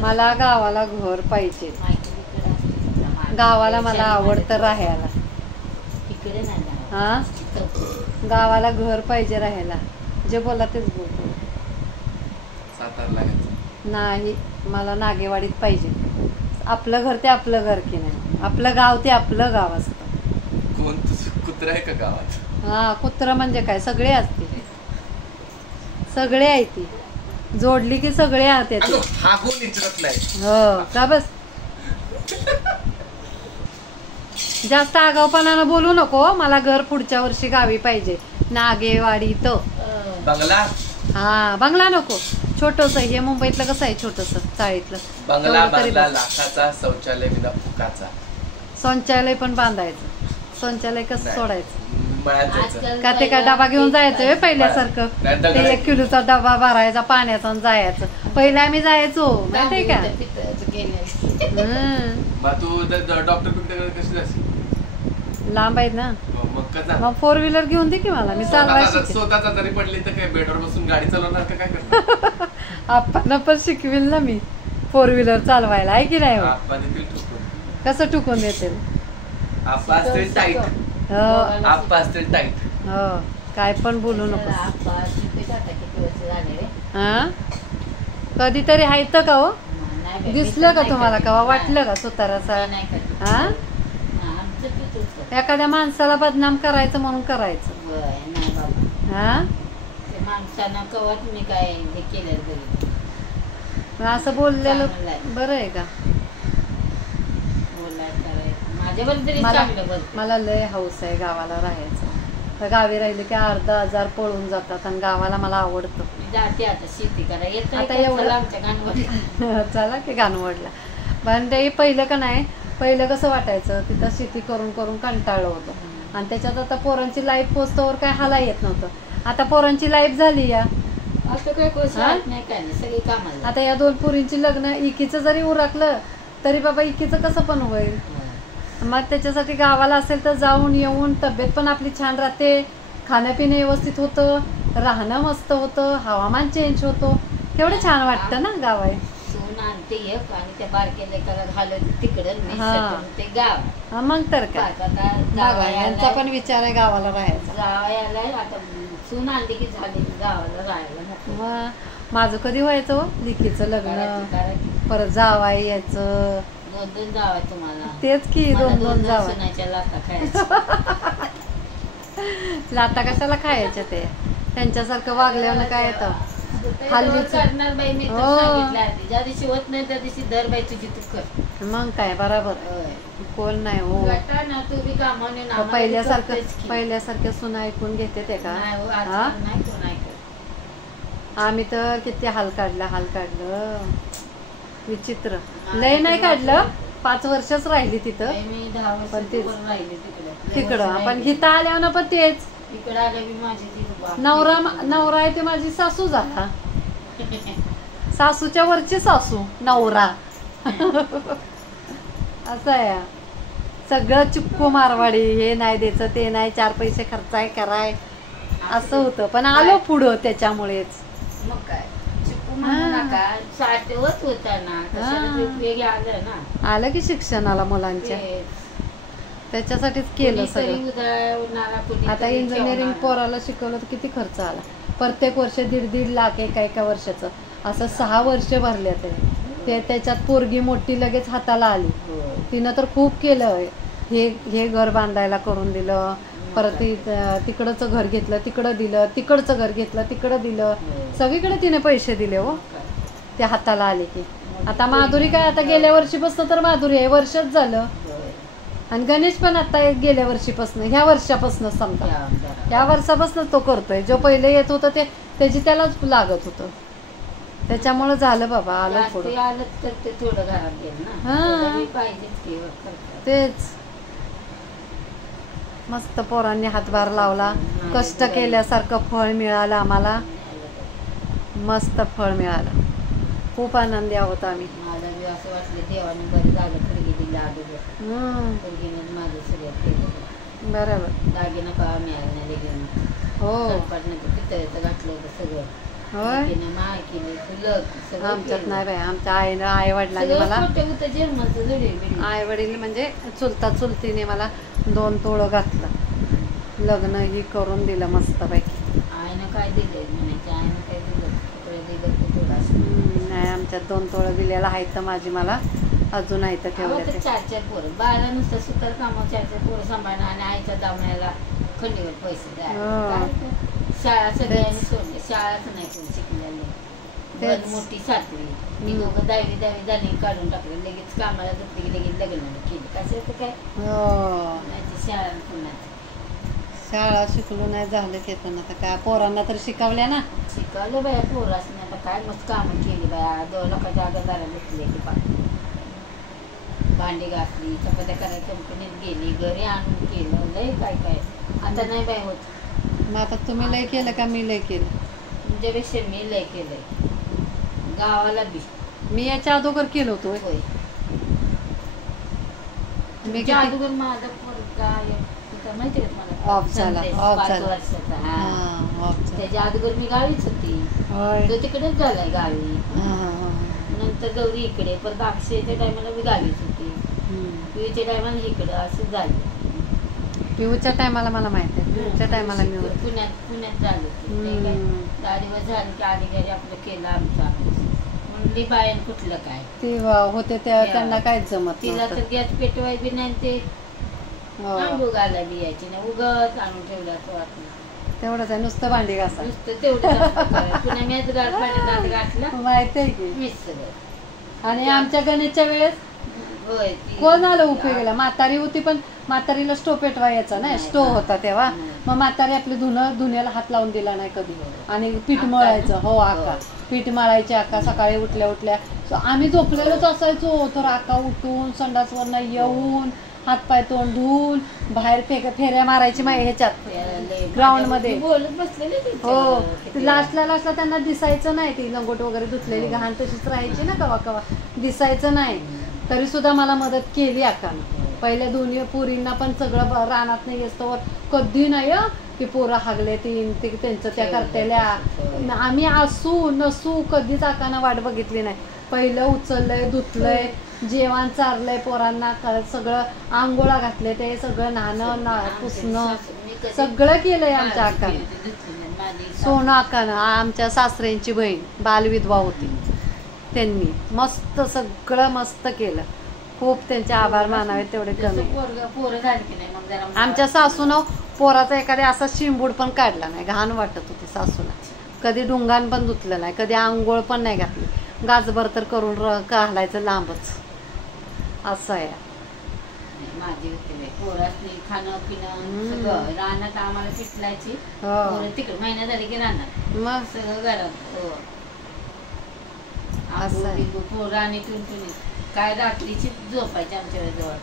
मला गावाला घर पाहिजे. गावाला मला आवडतं राहायला. हा, गावाला घर पाहिजे राहायला. जे बोला तेच बोलतो. नाही, मला नागेवाडीत पाहिजे. आपलं घर ते आपलं घर की नाही, आपलं गाव ते आपलं गाव असतं. कोण कुत्रा आहे का गावात? हा, कुत्रा म्हणजे काय, सगळे असते, सगळे आहे ती जोडली की सगळे आते. हा कोण विचारत नाही. हो का, बस जास्त आगाऊपणानं बोलू नको. मला घर पुढच्या वर्षी गावी पाहिजे, नागेवाडीत. बंगला? हा, बंगला नको, छोटस. हे मुंबईतलं कसं आहे, छोटस चाळीतलं बंगला. बंगला लाखाचा, शौचालय बिना फुकाचा. शौचालय पण बांधायचं. शौचालय कसं सोडायचं का? ते काय डबा डबा घेऊन जायचं पहिल्यासारखं? ते 1 किलोचा डबा भरायचा पाण्याचा आणि जायचं. पहिले आम्ही जायचो, माहितीये का? तू डॉक्टर कशी जाशील? लांब आहेत ना. मग 4 व्हीलर घेऊन दे की मला, मी चालवायची. स्वतःचा जरी पडली तर काय बेडवर बसून गाडी चालवणार का? काय करणार? आपण पण शिकविल ना मी 4 व्हीलर चालवायला, आहे की नाही? कसं टुकून देते? हो, काय पण बोलू नको. कधीतरी हायत का हो? दिसलं का तुम्हाला का? वाटलं का सुताराचा? हा, एखाद्या माणसाला बदनाम करायचं म्हणून करायचं. हा, असं बोललेलं बरं आहे का? मला लय हौस आहे गावाला राहायचं. तर गावी राहिले की अर्धा हजार पळून जातात, आणि गावाला मला आवडतं. आता एवढं चला की गाणवडला. पण ते पहिलं का नाही, पहिलं कसं वाटायचं, तिथं शेती करून करून कंटाळलं होतं. आणि त्याच्यात आता पोरांची लाईफ पोचतोवर काय हाला येत नव्हतं. आता पोरांची लाईफ झाली या. आता या 2 पोरींची लग्न, इकीचं जरी उरकलं तरी बाबा इकीचं कसं पण होईल. मग त्याच्यासाठी गावाला असेल तर जाऊन येऊन तब्येत पण आपली छान राहते, खाणंपिणं व्यवस्थित होतं, राहणं मस्त होतं, हवामान चेंज होतो. केवढं छान वाटतं ना गाव आहे. मग तर काय, यांचा पण विचार आहे गावाला राहायचा. माझं कधी व्हायचं लिकीचं लग्न, परत जावाई यायचं. 2 जावं तुम्हाला. तेच की 2 जावं. लाता कशाला खायच्या ते? त्यांच्यासारखं वागल्यानं काय येतं? करणार बाई, मी ज्या दिवशी होत नाही त्या दिवशी दर बाई तुझी तू कर. मग काय, बरोबर. कोण नाही हो तू बी कामाने पहिल्यासारख्या सुना ऐकून घेते ते का? आम्ही तर किती हाल काढलं, विचित्र. लय नाही काढलं, 5 वर्षच राहिली तिथं. मी 10 वर्ष राहिली तिकडं. पण हिथं आल्यावर पण तेच. इकडे आल्या बी माझी नवरा आहे ते माझी सासू झाला. सासूच्या वरची सासू नवरा. असं आहे सगळं. चिक्कू मारवाडी, हे नाही द्यायचं, ते नाही, 4 पैसे खर्चाय कराय, असं होतं. पण आलो पुढं त्याच्यामुळेच. मग काय आलं की शिक्षणाला मुलांच्या, त्याच्यासाठीच केलं सगळं. आता इंजिनिअरिंग पोराला शिकवलं तर किती खर्च आला. प्रत्येक वर्ष 1.5 लाख एका वर्षाचं, असं 6 वर्ष भरले ते. त्याच्यात पोरगी मोठी लगेच हाताला आली. तिनं तर खूप केलं. हे घर बांधायला करून दिलं, परत तिकडचं घर घेतलं, तिकडं दिलं, तिकडचं घर घेतलं, तिकडं दिलं, सगळीकडे तिने पैसे दिले हो, ते हाताला आले की. आता माधुरी काय, आता गेल्या वर्षीपासून तर माधुरी आहे, वर्षच झालं. आणि गणेश पण आता गेल्या वर्षीपासून, ह्या वर्षापासून समजा, ह्या वर्षापासून तो करतोय. जो पहिले येत होतं ते त्याची त्यालाच लागत होतं, त्याच्यामुळे झालं बाबा, आलं पुढं. तेच मस्त पोरांनी हातभार लावला, कष्ट केल्यासारखं फळ मिळालं आम्हाला, मस्त फळ मिळालं. खूप आनंदी आहोत आम्ही. मला बी असं वाटलं देवाने बरं झालं पोरगीला पोरगीने माझं सगळं केलं. बरोबर. दागिना का मिळालं नाही घेऊन. हो, पितळेचं घातलं होतं सगळं. होय एकीनं माय केली तुलक सगळं आमच्यात केलं. नाही बाई आमच्या आई वडिलांनी सगळं मला खोटं होतं जन्माचं जडीबिडी. आई वडील म्हणजे चुलता चुलतीने मला 2 तोळं घातलं लग्न ही करून दिलं मस्तपैकी आईनं काय दिलं म्हणायचं आईनं काय दिलं तुकडे दिलं ते थोडा नाही आमच्यात 2 तोळं दिलेलं आहे तर माझी मला अजून आहे तर ठेवलं ते 4 पोरं बाळाला नुसतं सुतार कामावर 4 पोरं सांभाळणं आणि आईच्या दामण्याला खंडीवर पैसे द्यायला हो. काय तर. शाळा सगळ्यांनी सोडली शाळाच नाही कोणी शिकलेली तेच. पण मोठी 7वी ती दोघं 10वी झाली काढून टाकलं लगेच कामाला दुखली की लगेच लग्न केली कशाचं काय हो कुणाची शाळा कुणाची शाळा शिकलो नाही झालं की आता आता काय पोरांना तर शिकवल्या ना शिकवलं बाया पोरासने आता काय मस्त कामं केली बाया 2 लोकांच्या आगरदारा घेतली की भांडी घासली चपात्या करायला कंपनीत गेली घरी आणून केलं लय काय काय आता नाही बाय होत मग आता तुम्ही लय केलं का मी लय केलं तुमच्यापेक्षा मी लय केलंय गावाला बी मी याच्या अगोदर केलं होतं होय. होय मी तुमच्या किती- अगोदर माझा पोरगा तुला माहिती का तुम्हाला ऑफ झाला, संदेश, ऑफ 5 झाला. वर्षाचा हा, हा ऑफ झाला. त्याच्या अगोदर मी गावीच होती होय. तो तिकडेच झालाय गावी हा, हा, हा. नंतर गौरी इकडे परत अक्षयच्या टायमाला मी गावीच होती हम्म. पिऊच्या टायमाला इकडे असं झालं पिऊच्या टायमाला मला माहिती आहे पिऊच्या टायमाला मी होते पुण्यात झालं ते काय 10 दिवस झाले की आधी घरी आपलं केलं आमचं म्हणली बायन कुठलं काय ते होते त्यांना काहीच जमत तिला तर नव्हतं. गॅस पेटवाय बी नाही ते हो. आंबू घालाय बी यायची नाही उगत आणून ठेवलं असं वाटलं तेवढंच आहे नुसतं भांडी घासा नुसतं तेवढं पुन्हा मीच गाठ पाण्यात घातलं माहिती आहे की मीच सगळं आणि आमच्या गणेशच्या वेळेस होय कोण आलं उपयोगाला म्हातारी होती पण म्हातारीला स्टो पेटवायचा नाही स्टो होता तेव्हा मग म्हातारी आपली धुण्याला हात लावून दिला नाही कधी आणि पीठ मळायचं हो आका पीठ मळायचे आका सकाळी उठल्या आम्ही झोपलेलोच असायचो तर आका उठून संडासवरनं येऊन हातपाय तोंड धुवून बाहेर फेऱ्या मारायची ह्याच्यात ग्राउंड मध्ये बोलत बसलेले हो लास्टला त्यांना दिसायचं नाही ती लंगोट वगैरे धुतलेली घाण तशीच राहायची ना कवा कवा दिसायचं नाही तरी सुद्धा मला मदत केली आकानं पहिल्या दोन्ही पोरींना पण सगळं रानात नाही असतं कधी नाही की पोरं हागले ती त्यांचं त्या करतेल्या आम्ही असू नसू कधीच आकानं वाट बघितली नाही पहिलं उचललंय धुतलंय जेवण चारलंय पोरांना सगळं आंघोळा घातले ते सगळं न्हाणं पुसणं सगळं केलंय आमच्या आकानं सोनं आकानं आमच्या सासऱ्यांची बहीण बालविधवा होती त्यांनी मस्त सगळं मस्त केलं खूप त्यांचे आभार मानावे तेवढे कमी आमच्या सासूनं पोराचा एखाद्या असा शिंबूड पण काढला नाही घाण वाटत होती सासूला कधी डुंगान पण धुतलं नाही कधी आंघोळ पण नाही घातली गाजभर तर करून घालायचं लांबच असं आहे माझी पोरासनी खाणं पिणं सगळं रानात आम्हाला पिटलायची तिकडे महिना झाली की रानात मग सगळं घरात पोरं आणि टुनटुनी काय रात्रीची झोपायची आमच्या जवळ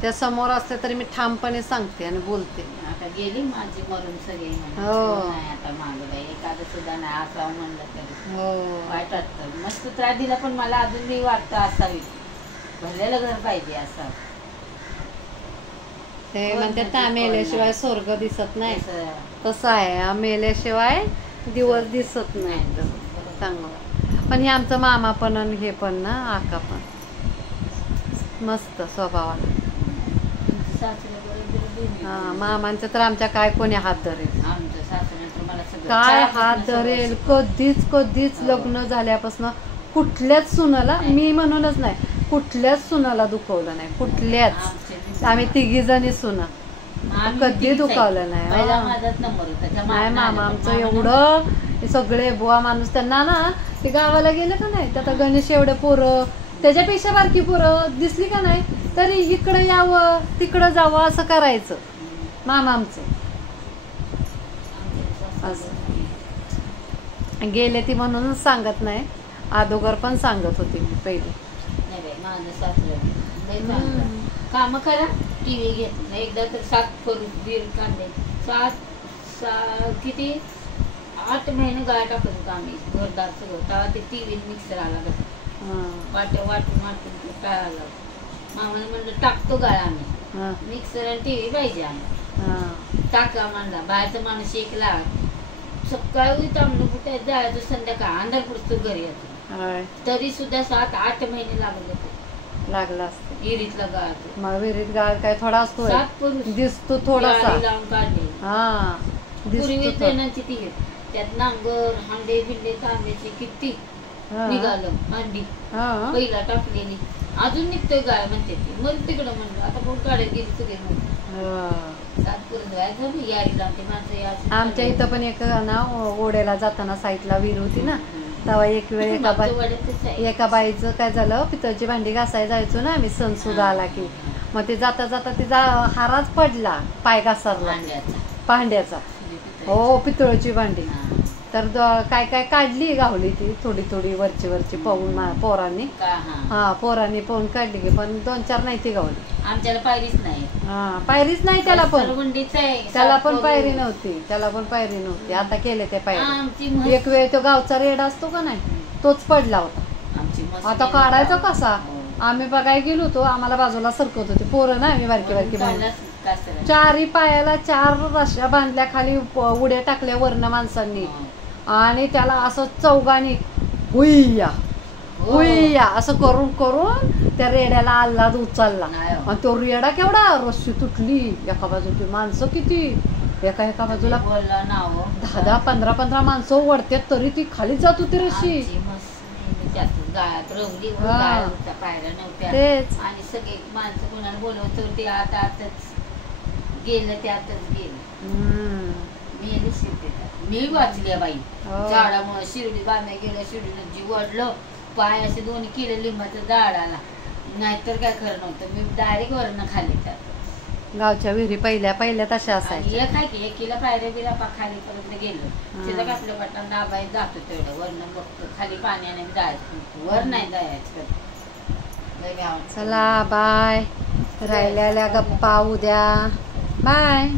त्या समोर असते तरी मी ठामपणे सांगते आणि बोलते आता गेली माझी मरून सगळी नाही आता मागं एखादं सुद्धा नाही असावं म्हणलं तरी वाईट वाटतं मस्त त्रास दिला पण मला अजून मी वाटतं असावी भरलेलं घर पाहिजे असावं ते म्हणते मेल्याशिवाय स्वर्ग दिसत नाही तसं आहे मेल्याशिवाय दिवस दिसत नाही चांगलं पण हे आमचं मामा पण आणि हे पण ना आका पण मस्त स्वभावाला हा मामांचं तर आमच्या काय कोणी हात धरेल काय हात धरेल कधीच लग्न झाल्यापासून कुठल्याच सुनाला मी म्हणूनच नाही कुठल्याच सुनाला दुखवलं नाही कुठल्याच आम्ही 3 जणी सुना कधी दुखावलं नाही नाही मामा आमचं एवढं सगळे बुवा माणूस त्यांना ना ते गावाला गेलं का नाही तर आता गणेश एवढे पोरं त्याच्यापेक्षा बारकी पोरं दिसली का नाही तरी इकडं यावं तिकडं जावं असं करायचं मामा आमचं असं गेले ती म्हणूनच सांगत नाही अगोदर पण सांगत होती मी पहिले काम करा टीव्ही घेत एकदा तर 7 करून दीड काढले 7 किती 8 महिने गाय टाकत होतो आम्ही घरदार सगळं तेव्हा ते टीव्ही मिक्सर आला वाटून टाळाला मामाने म्हणलं टाकतो गाळा आम्ही मिक्सर आणि टीव्ही पाहिजे आम्ही टाका म्हणला बाहेरचा माणूस 1 लाख सकाळी तांबडं कुठे जायचं, संध्याकाळ अंधार पुरतं घरी यायचं. होय. तरी सुद्धा 7-8 महिने लागले ते लागला असतं. विहिरीतला गाळ. मग विहिरीत गाळ काय थोडा असतो होय? 7 पुरुष दिसतो थोडासा. गाडी लावून काढले. हा पूर्वी दिसतो थोडा. ट्रेनाची ती त्यात नांगर हांडे बिंडे तांब्याचे किती हा. निघालं. हांडी हा. पहिला टाकलेली अजून निघतोय गाय म्हणते ती. मग तिकडं म्हणलं आता कोण काढत गेली सगळे म्हणून हा. 7 पुरुष जायचं यारी लावते माणसं याची. आमच्या इथं पण एक ना ओढ्याला जाताना साईडला विहीर होती ना, तेव्हा एक वेळ एका बाईचं काय झालं, पितळची भांडी घासायला जायचो ना आम्ही, सण सुद्धा आला की, मग ते जाता जाता तिचा हाराच पडला, पाय घासरला भांड्याचा. हो पितळची भांडी. तर काय काय काढली गावली ती थोडी थोडी वरची पाहून पोरांनी. हा पोरांनी पाहून काढली की, पण 2-4 नाही ती गावली. आमच्याला पायरीच नाही. हा पायरीच नाही त्याला पण. त्याला पण पायरी नव्हती. आता केले ते पायरी. एक वेळ तो गावचा रेड असतो का नाही, तोच पडला होता. आता काढायचा कसा, आम्ही बघायला गेलो होतो, आम्हाला बाजूला सरकत होते पोरं ना, आम्ही बारकी बारकी. 4 पायाला 4 रश्या बांधल्या, खाली उड्या टाकल्या वरनं माणसांनी, आणि त्याला असं चौघानी हुईया हुईया असं करून करून त्या रेड्याला आल्हाद उचलला. आणि तो रेडा केवढा, रस्सी तुटली. एका बाजूची माणसं किती, एका बाजूला 10-15 माणसं ओढतात, तरी ती खाली जात होती रस्सी. पायऱ्या नव्हत्या. तेच आणि सगळे माणसं कोणाला बोलवत होते, आताच गेलं त्यातच गेलं. मी वाचली बाई झाडामुळे. शिर्डी बांधाय गेलं, शिर्डीनं जीव वाढलं, पाय असे 2 किलो लिंबाच्या झाडाला, नाहीतर काय खरं नव्हतं. मी डायरेक्ट वरनं खाली त्यात. गावच्या विहिरी पहिल्या तशा असायच्या. एक आहे की 1 किलो पायऱ्या बिरा खाली पर्यंत गेलो, तिथं काय आपल्या पट्टा दाबाय जातो तेवढं, वरनं बघतो खाली पाण्याने जायचं, वर नाही जायचं. चला बाय. राहिलेल्या गप्पा उद्या. बाय.